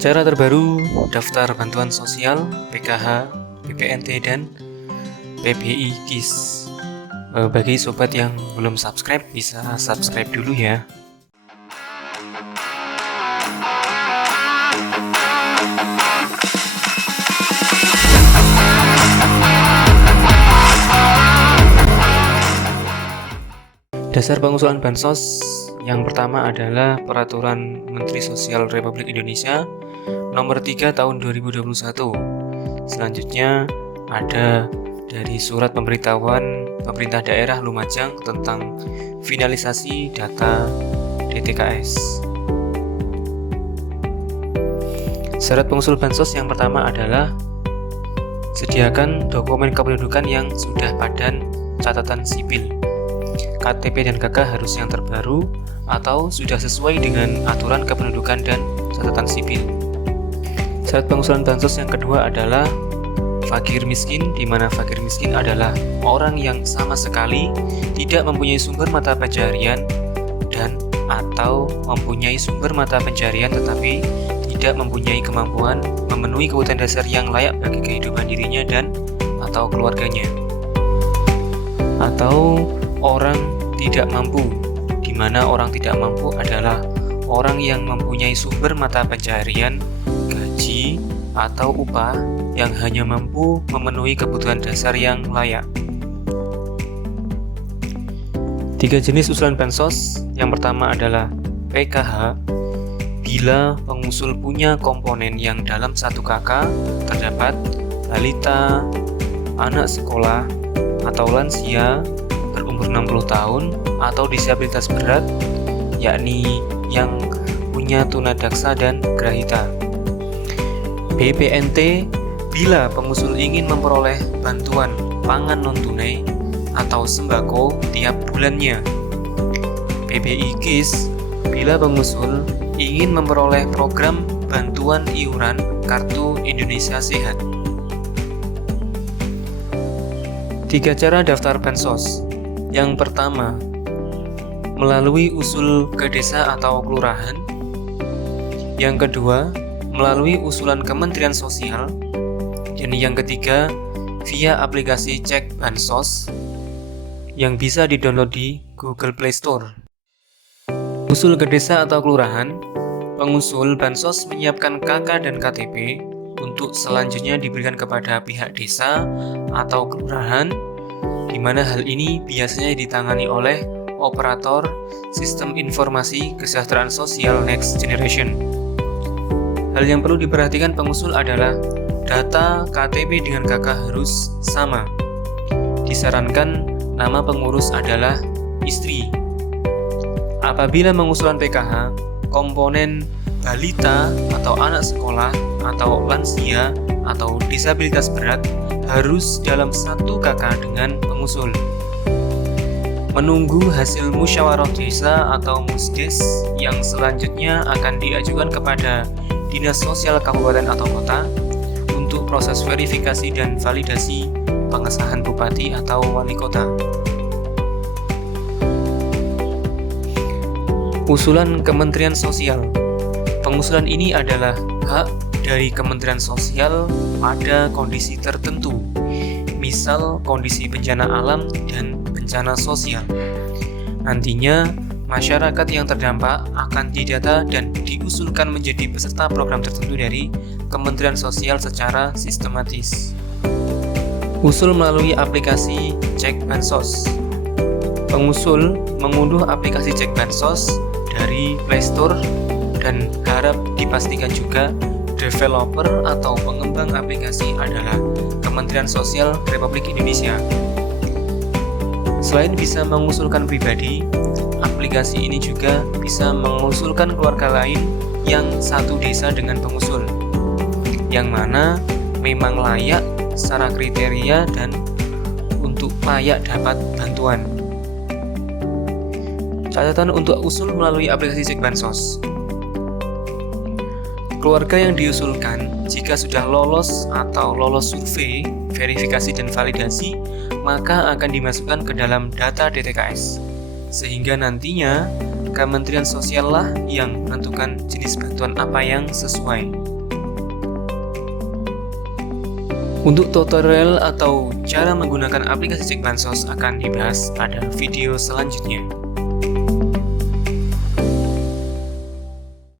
Cara terbaru daftar bantuan sosial, PKH, BPNT, dan PBI KIS. Bagi sobat yang belum subscribe, bisa subscribe dulu ya. Dasar pengusulan bansos yang pertama adalah Peraturan Menteri Sosial Republik Indonesia Nomor 3 Tahun 2021. Selanjutnya ada dari Surat Pemberitahuan Pemerintah Daerah Lumajang tentang finalisasi data DTKS. Syarat pengusul bansos yang pertama adalah sediakan dokumen kependudukan yang sudah padan catatan sipil. KTP dan KK harus yang terbaru atau sudah sesuai dengan aturan kependudukan dan catatan sipil. Syarat pengusulan bansos yang kedua adalah fakir miskin, di mana fakir miskin adalah orang yang sama sekali tidak mempunyai sumber mata pencaharian dan atau mempunyai sumber mata pencaharian tetapi tidak mempunyai kemampuan memenuhi kebutuhan dasar yang layak bagi kehidupan dirinya dan atau keluarganya. Atau orang tidak mampu, di mana orang tidak mampu adalah orang yang mempunyai sumber mata pencaharian, gaji, atau upah yang hanya mampu memenuhi kebutuhan dasar yang layak. 3 jenis usulan bansos. Yang pertama adalah PKH, bila pengusul punya komponen yang dalam 1 KK terdapat balita, anak sekolah, atau lansia berumur 60 tahun atau disabilitas berat, yakni yang punya tunadaksa dan grahita. BPNT, bila pengusul ingin memperoleh bantuan pangan non-tunai atau sembako tiap bulannya. PBI KIS, bila pengusul ingin memperoleh program bantuan iuran Kartu Indonesia Sehat. 3 cara daftar bansos. Yang pertama, melalui usul ke desa atau kelurahan. Yang kedua, melalui usulan Kementerian Sosial. Dan yang ketiga, via aplikasi Cek Bansos yang bisa didownload di Google Play Store. Usul ke desa atau kelurahan, pengusul bansos menyiapkan KK dan KTP untuk selanjutnya diberikan kepada pihak desa atau kelurahan, di mana hal ini biasanya ditangani oleh operator Sistem Informasi Kesejahteraan Sosial Next Generation. Hal yang perlu diperhatikan pengusul adalah data KTP dengan KK harus sama. Disarankan nama pengurus adalah istri. Apabila mengusulkan PKH, komponen balita atau anak sekolah atau lansia atau disabilitas berat harus dalam 1 KK dengan pengusul. Menunggu hasil musyawarah desa atau musdes yang selanjutnya akan diajukan kepada Dinas Sosial Kabupaten atau Kota untuk proses verifikasi dan validasi pengesahan Bupati atau Wali Kota. Usulan Kementerian Sosial. Pengusulan ini adalah hak dari Kementerian Sosial pada kondisi tertentu, misal kondisi bencana alam dan bencana sosial. Nantinya, masyarakat yang terdampak akan didata dan diusulkan menjadi peserta program tertentu dari Kementerian Sosial secara sistematis. Usul melalui aplikasi Cek Bansos. Pengusul mengunduh aplikasi Cek Bansos dari Play Store dan harap dipastikan juga developer atau pengembang aplikasi adalah Kementerian Sosial Republik Indonesia. Selain bisa mengusulkan pribadi, aplikasi ini juga bisa mengusulkan keluarga lain yang satu desa dengan pengusul, yang mana memang layak secara kriteria dan untuk layak dapat bantuan. Catatan untuk usul melalui aplikasi Cek Bansos. Keluarga yang diusulkan jika sudah lolos atau lolos survei, verifikasi dan validasi, maka akan dimasukkan ke dalam data DTKS. Sehingga nantinya Kementerian Sosial lah yang menentukan jenis bantuan apa yang sesuai. Untuk tutorial atau cara menggunakan aplikasi Cek Bansos akan dibahas pada video selanjutnya.